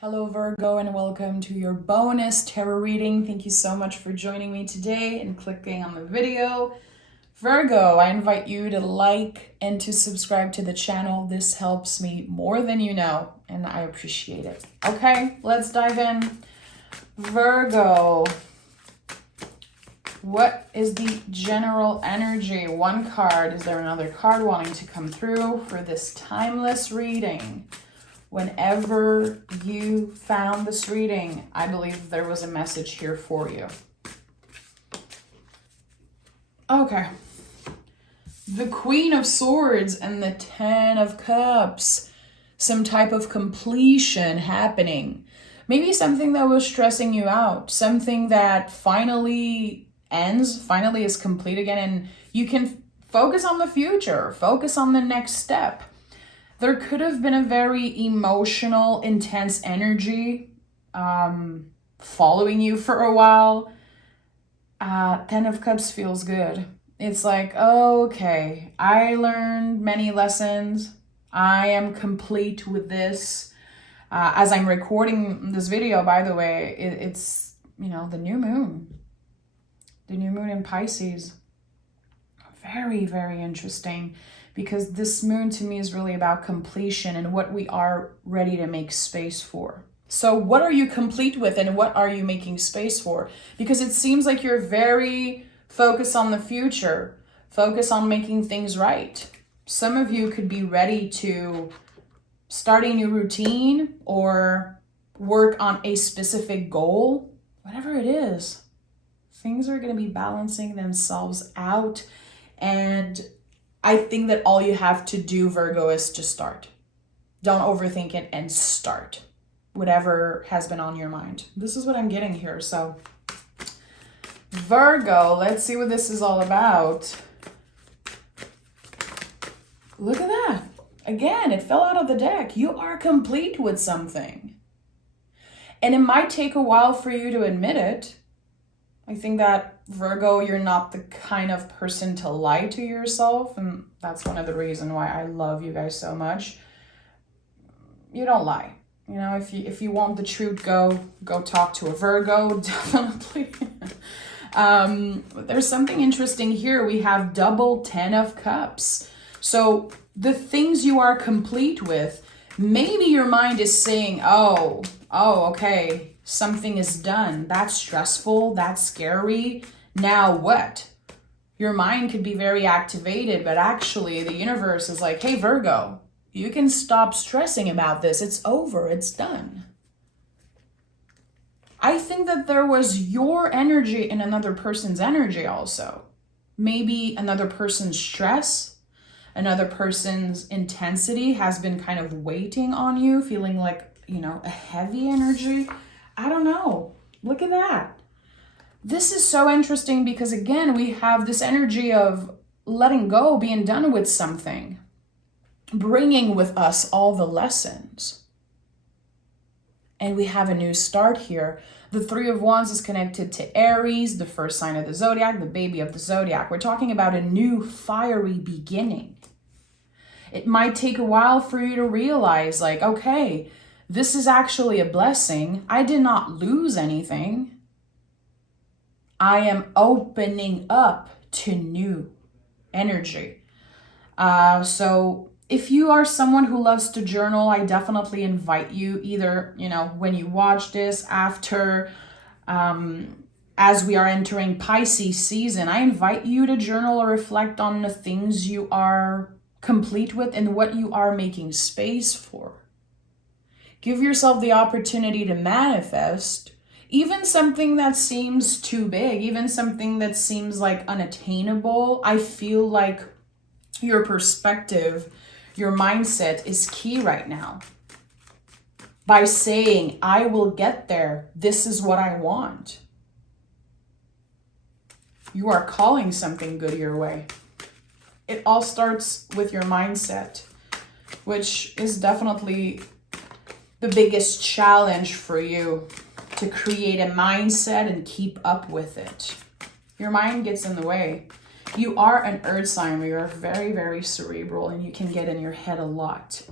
Hello Virgo, and welcome to your bonus tarot reading. Thank you so much for joining me today and clicking on the video. Virgo, I invite you to like and to subscribe to the channel. This helps me more than you know, and I appreciate it. Okay, let's dive in. Virgo, what is the general energy? One card. Is there another card wanting to come through for this timeless reading? Whenever you found this reading, I believe there was a message here for you. Okay. The Queen of Swords and the Ten of Cups. Some type of completion happening. Maybe something that was stressing you out. Something that finally ends, finally is complete again, and you can focus on the future, focus on the next step. There could have been a very emotional, intense energy following you for a while. Ten of Cups feels good. It's like, oh, okay, I learned many lessons. I am complete with this. As I'm recording this video, by the way, it's, the new moon. The new moon in Pisces. Very, very interesting. Because this moon to me is really about completion and what we are ready to make space for. So what are you complete with and what are you making space for? Because it seems like you're very focused on the future, focused on making things right. Some of you could be ready to start a new routine or work on a specific goal, whatever it is. Things are going to be balancing themselves out, and I think that all you have to do, Virgo, is to start. Don't overthink it and start. Whatever has been on your mind. This is what I'm getting here. So, Virgo, let's see what this is all about. Look at that. Again, it fell out of the deck. You are complete with something. And it might take a while for you to admit it. I think that, Virgo, you're not the kind of person to lie to yourself, and that's one of the reasons why I love you guys so much. You don't lie. If you want the truth, go talk to a Virgo, definitely. There's something interesting here. We have double 10 of Cups. So the things you are complete with, maybe your mind is saying, oh, okay, something is done. That's stressful. That's scary. Now what? Your mind could be very activated, but actually the universe is like, hey, Virgo, you can stop stressing about this. It's over. It's done. I think that there was your energy in another person's energy also. Maybe another person's stress, another person's intensity has been kind of waiting on you, feeling like, a heavy energy. I don't know. Look at that. This is so interesting because, again, we have this energy of letting go, being done with something, bringing with us all the lessons. And we have a new start here. The Three of Wands is connected to Aries, the first sign of the zodiac, the baby of the zodiac. We're talking about a new fiery beginning. It might take a while for you to realize, like, okay, this is actually a blessing. I did not lose anything. I am opening up to new energy. So if you are someone who loves to journal, I definitely invite you either, when you watch this after, as we are entering Pisces season, I invite you to journal or reflect on the things you are complete with and what you are making space for. Give yourself the opportunity to manifest even something that seems too big, even something that seems like unattainable. I feel like your perspective, your mindset is key right now. By saying, I will get there. This is what I want. You are calling something good your way. It all starts with your mindset, which is definitely the biggest challenge for you, to create a mindset and keep up with it. Your mind gets in the way. You are an earth sign where you're very, very cerebral and you can get in your head a lot.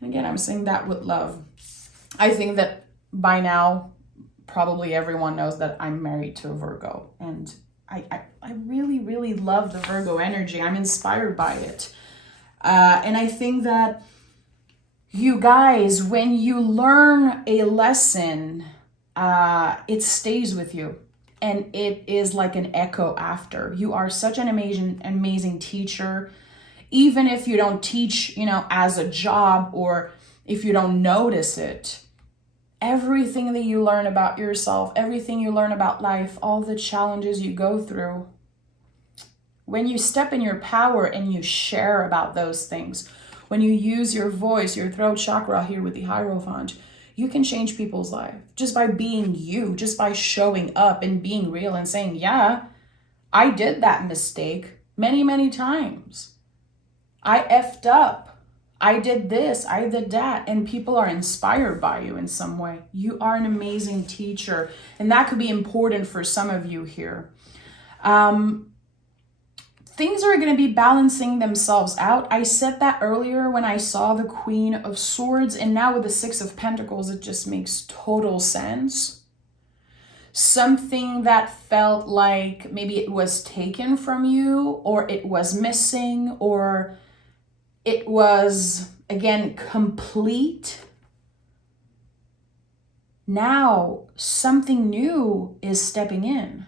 And again, I'm saying that with love. I think that by now, probably everyone knows that I'm married to a Virgo. And I really, really love the Virgo energy. I'm inspired by it. And I think that you guys, when you learn a lesson, it stays with you. And it is like an echo after. You are such an amazing teacher. Even if you don't teach, as a job, or if you don't notice it, everything that you learn about yourself, everything you learn about life, all the challenges you go through, when you step in your power and you share about those things, when you use your voice, your throat chakra here with the Hierophant, you can change people's life just by being you, just by showing up and being real and saying, yeah, I did that mistake many, many times. I effed up. I did this, I did that, and people are inspired by you in some way. You are an amazing teacher, and that could be important for some of you here. Things are going to be balancing themselves out. I said that earlier when I saw the Queen of Swords, and now with the Six of Pentacles, it just makes total sense. Something that felt like maybe it was taken from you, or it was missing, or it was, again, complete. Now, something new is stepping in.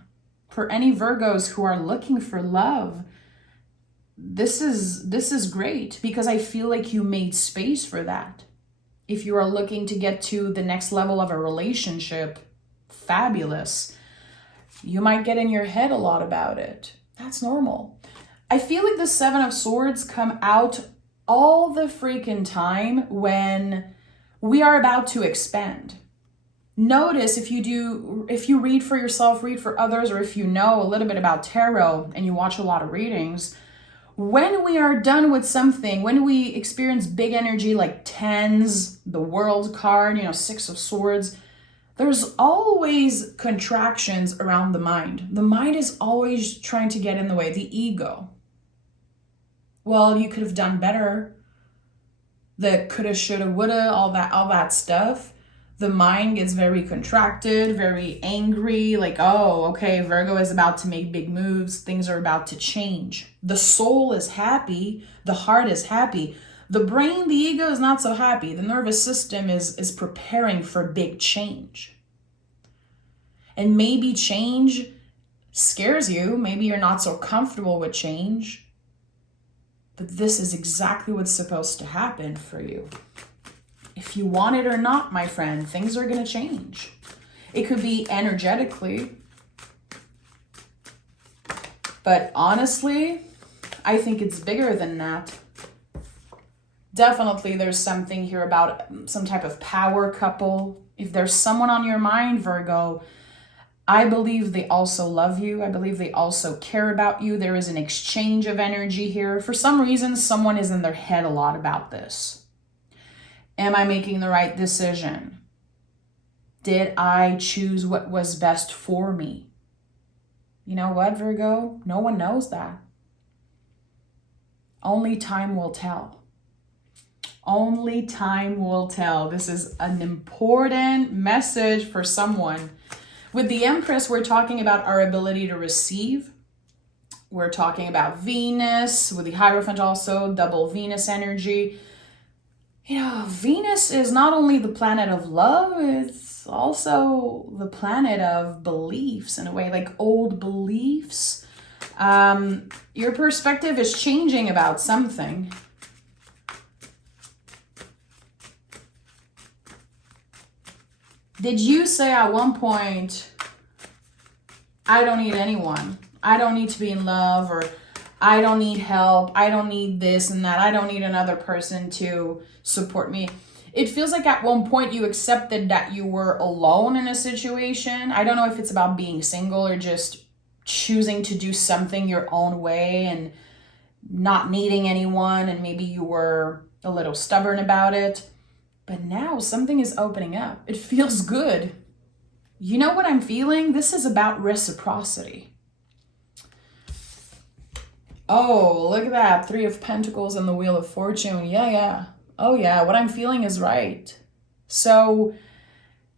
For any Virgos who are looking for love, this is great, because I feel like you made space for that. If you are looking to get to the next level of a relationship, fabulous. You might get in your head a lot about it. That's normal. I feel like the Seven of Swords come out all the freaking time when we are about to expand. Notice if you read for yourself, read for others, or if you know a little bit about tarot and you watch a lot of readings, when we are done with something, when we experience big energy like tens, the World card, Six of Swords, there's always contractions around the mind. The mind is always trying to get in the way, the ego. Well, you could have done better. The coulda, shoulda, woulda, all that stuff. The mind gets very contracted, very angry, like, oh, okay, Virgo is about to make big moves. Things are about to change. The soul is happy. The heart is happy. The brain, the ego is not so happy. The nervous system is preparing for big change. And maybe change scares you. Maybe you're not so comfortable with change. But this is exactly what's supposed to happen for you. If you want it or not, my friend, things are going to change. It could be energetically. But honestly, I think it's bigger than that. Definitely there's something here about some type of power couple. If there's someone on your mind, Virgo, I believe they also love you. I believe they also care about you. There is an exchange of energy here. For some reason, someone is in their head a lot about this. Am I making the right decision? Did I choose what was best for me? You know what, Virgo? No one knows that. Only time will tell. Only time will tell. This is an important message for someone. With the Empress, we're talking about our ability to receive. We're talking about Venus. With the Hierophant also, double Venus energy. Venus is not only the planet of love, it's also the planet of beliefs in a way, like old beliefs. Your perspective is changing about something. Did you say at one point, I don't need anyone. I don't need to be in love, or I don't need help. I don't need this and that. I don't need another person to support me. It feels like at one point you accepted that you were alone in a situation. I don't know if it's about being single or just choosing to do something your own way and not needing anyone, and maybe you were a little stubborn about it. But now something is opening up. It feels good. You know what I'm feeling? This is about reciprocity. Oh, look at that. Three of Pentacles and the Wheel of Fortune. Yeah. Oh yeah, what I'm feeling is right. So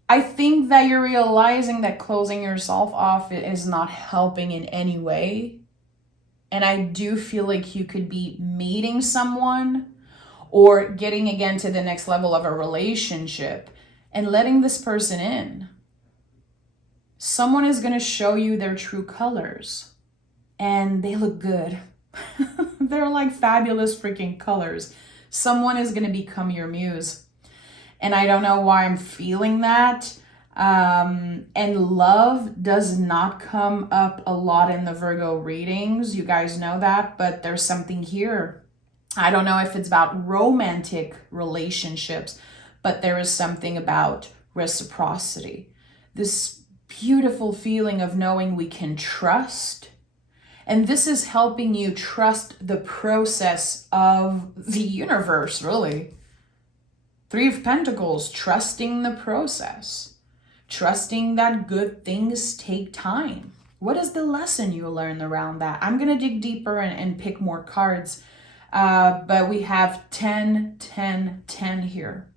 I think that you're realizing that closing yourself off is not helping in any way. And I do feel like you could be meeting someone or getting again to the next level of a relationship and letting this person in. Someone is going to show you their true colors and they look good. They're like fabulous freaking colors. Someone is going to become your muse. And I don't know why I'm feeling that. And love does not come up a lot in the Virgo readings. You guys know that, but there's something here. I don't know if it's about romantic relationships, but there is something about reciprocity. This beautiful feeling of knowing we can trust. And this is helping you trust the process of the universe, really. Three of Pentacles, trusting the process. Trusting that good things take time. What is the lesson you learn around that? I'm going to dig deeper and pick more cards. But we have 10, 10, 10 here.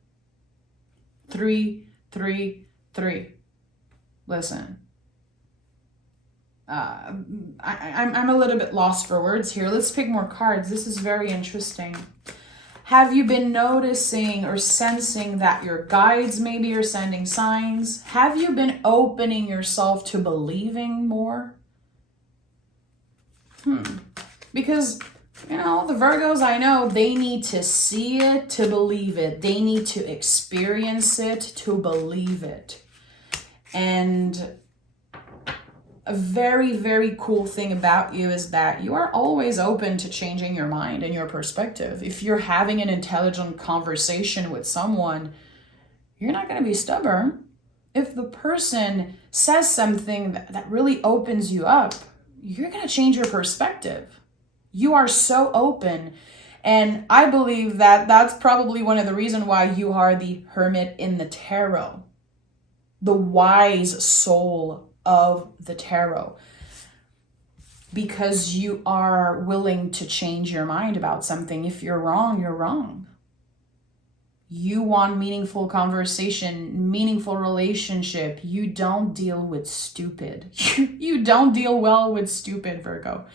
3, 3, 3. Listen. I'm a little bit lost for words here. Let's pick more cards. This is very interesting. Have you been noticing or sensing that your guides maybe are sending signs? Have you been opening yourself to believing more? Because, you know, the Virgos, I know, they need to see it to believe it. They need to experience it to believe it. And a very, very cool thing about you is that you are always open to changing your mind and your perspective. If you're having an intelligent conversation with someone, you're not going to be stubborn. If the person says something that really opens you up, you're going to change your perspective. You are so open. And I believe that that's probably one of the reasons why you are the Hermit in the tarot. The wise soul of the tarot, because you are willing to change your mind about something. If you're wrong, you're wrong. You want meaningful conversation, meaningful relationship. You don't deal with stupid. You don't deal well with stupid, Virgo.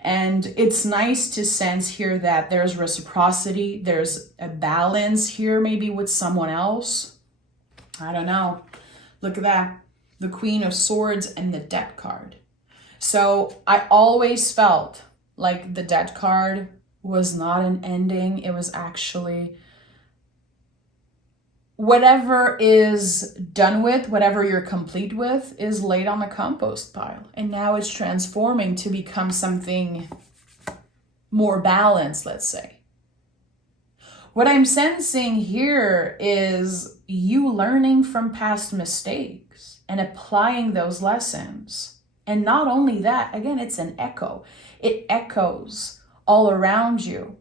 And it's nice to sense here that there's reciprocity. There's a balance here, maybe with someone else. I don't know. Look at that. The Queen of Swords and the Death card. So I always felt like the Death card was not an ending. It was actually whatever is done with, whatever you're complete with, is laid on the compost pile. And now it's transforming to become something more balanced, let's say. What I'm sensing here is you learning from past mistakes and applying those lessons. And not only that, again, it's an echo. It echoes all around you.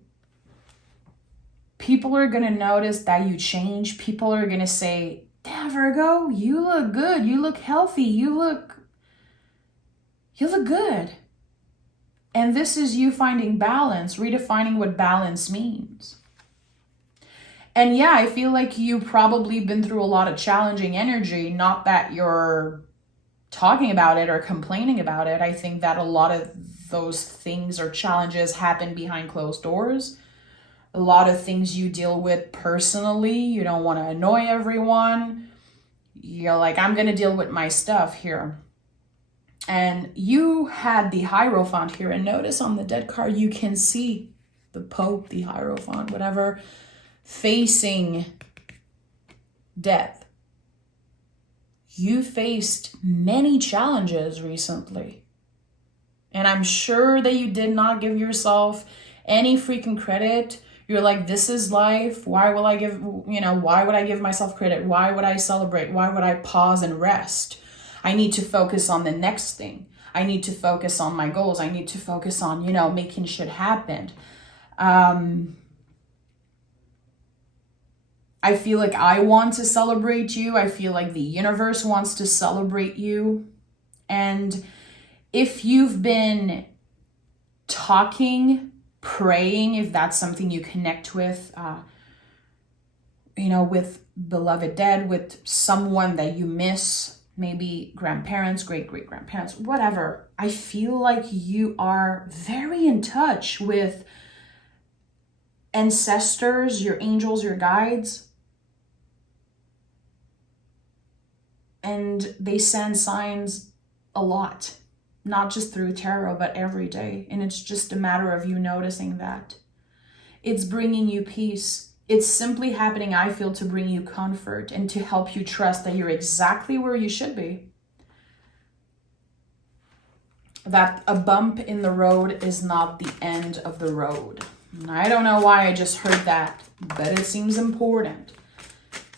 People are going to notice that you change. People are going to say, damn, Virgo, you look good. You look healthy. You look good. And this is you finding balance, redefining what balance means. And yeah, I feel like you've probably been through a lot of challenging energy. Not that you're talking about it or complaining about it. I think that a lot of those things or challenges happen behind closed doors. A lot of things you deal with personally. You don't want to annoy everyone. You're like, I'm going to deal with my stuff here. And you had the Hierophant here. And notice on the Death card, you can see the Pope, the Hierophant, whatever, facing death. You faced many challenges recently. And I'm sure that you did not give yourself any freaking credit. You're like, this is life. Why would I give myself credit? Why would I celebrate? Why would I pause and rest? I need to focus on the next thing. I need to focus on my goals. I need to focus on, making shit happen. I feel like I want to celebrate you. I feel like the universe wants to celebrate you. And if you've been talking, praying, if that's something you connect with beloved dead, with someone that you miss, maybe grandparents, great-great-grandparents, whatever. I feel like you are very in touch with ancestors, your angels, your guides. And they send signs a lot, not just through tarot, but every day. And it's just a matter of you noticing that. It's bringing you peace. It's simply happening, I feel, to bring you comfort and to help you trust that you're exactly where you should be. That a bump in the road is not the end of the road. And I don't know why I just heard that, but it seems important.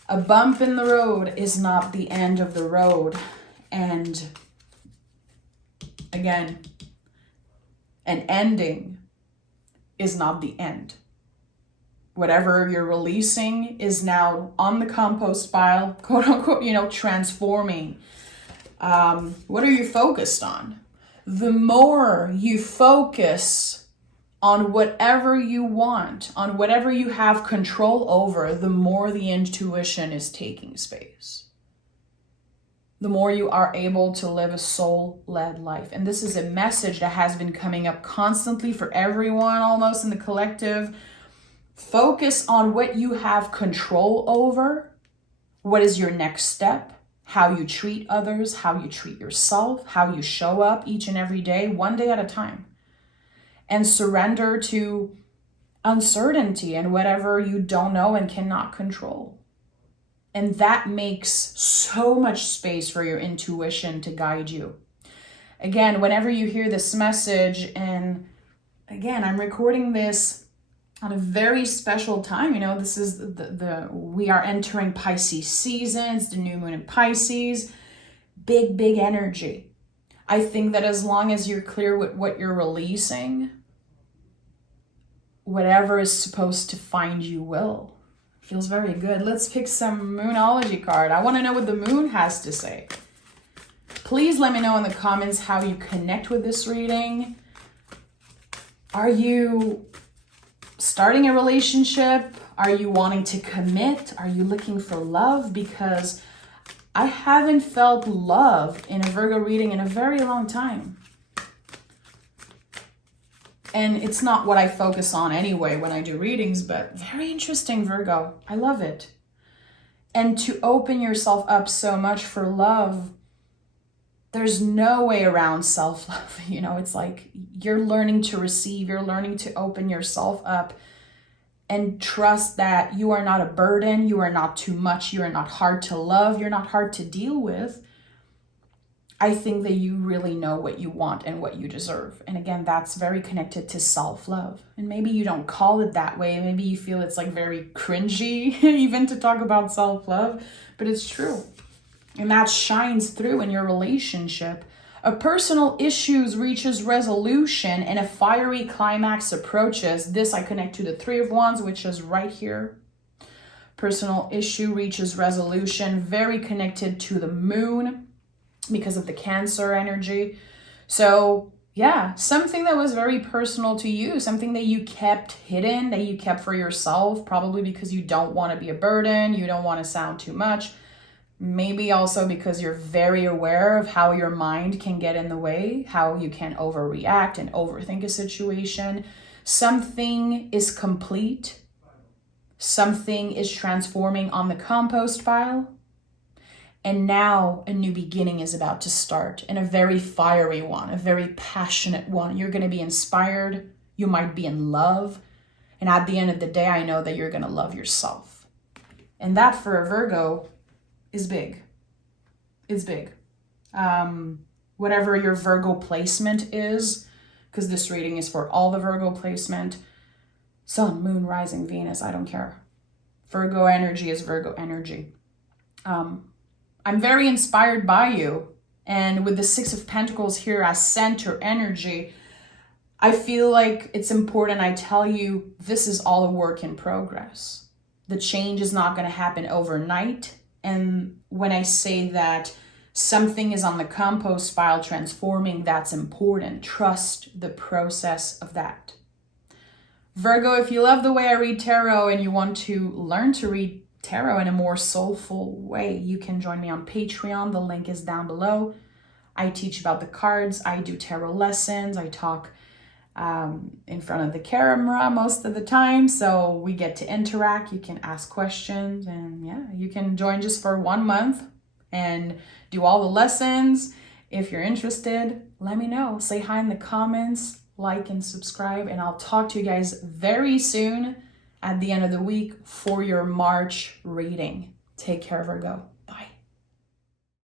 A bump in the road is not the end of the road. And again, an ending is not the end. Whatever you're releasing is now on the compost pile, quote unquote, transforming. What are you focused on? The more you focus on whatever you want, on whatever you have control over, the more the intuition is taking space. The more you are able to live a soul-led life. And this is a message that has been coming up constantly for everyone almost in the collective. Focus on what you have control over. What is your next step? How you treat others, how you treat yourself, how you show up each and every day, one day at a time. And surrender to uncertainty and whatever you don't know and cannot control. And that makes so much space for your intuition to guide you. Again, whenever you hear this message, and again, I'm recording this on a very special time. This is we are entering Pisces season. It's the new moon in Pisces. Big energy. I think that as long as you're clear with what you're releasing, whatever is supposed to find you will. Feels very good. Let's pick some Moonology card. I want to know what the moon has to say. Please let me know in the comments how you connect with this reading. Are you starting a relationship? Are you wanting to commit? Are you looking for love? Because I haven't felt love in a Virgo reading in a very long time. And it's not what I focus on anyway when I do readings, but very interesting, Virgo. I love it. And to open yourself up so much for love, there's no way around self-love. It's like you're learning to receive, you're learning to open yourself up and trust that you are not a burden, you are not too much, you are not hard to love, you're not hard to deal with. I think that you really know what you want and what you deserve. And again, that's very connected to self-love. And maybe you don't call it that way. Maybe you feel it's like very cringy even to talk about self-love, but it's true. And that shines through in your relationship. A personal issue reaches resolution and a fiery climax approaches. This I connect to the Three of Wands, which is right here. Personal issue reaches resolution, very connected to the moon because of the Cancer energy. So yeah, something that was very personal to you, something that you kept hidden, that you kept for yourself, probably because you don't want to be a burden, you don't want to sound too much. Maybe also because you're very aware of how your mind can get in the way, how you can overreact and overthink a situation. Something is complete. Something is transforming on the compost pile. And now a new beginning is about to start, and a very fiery one, a very passionate one. You're going to be inspired. You might be in love. And at the end of the day, I know that you're going to love yourself. And that for a Virgo is big. It's big. Whatever your Virgo placement is, because this reading is for all the Virgo placement, Sun, Moon, Rising, Venus, I don't care. Virgo energy is Virgo energy. I'm very inspired by you. And with the Six of Pentacles here as center energy, I feel like it's important I tell you this is all a work in progress. The change is not going to happen overnight. And when I say that something is on the compost pile transforming, that's important. Trust the process of that. Virgo, if you love the way I read tarot and you want to learn to read tarot in a more soulful way, you can join me on Patreon. The link is down below. I teach about the cards. I do tarot lessons. I talk in front of the camera most of the time, so we get to interact. You can ask questions, and yeah, you can join just for 1 month and do all the lessons. If you're interested, let me know. Say hi in the comments, like and subscribe, and I'll talk to you guys very soon at the end of the week for your March reading. Take care, Virgo.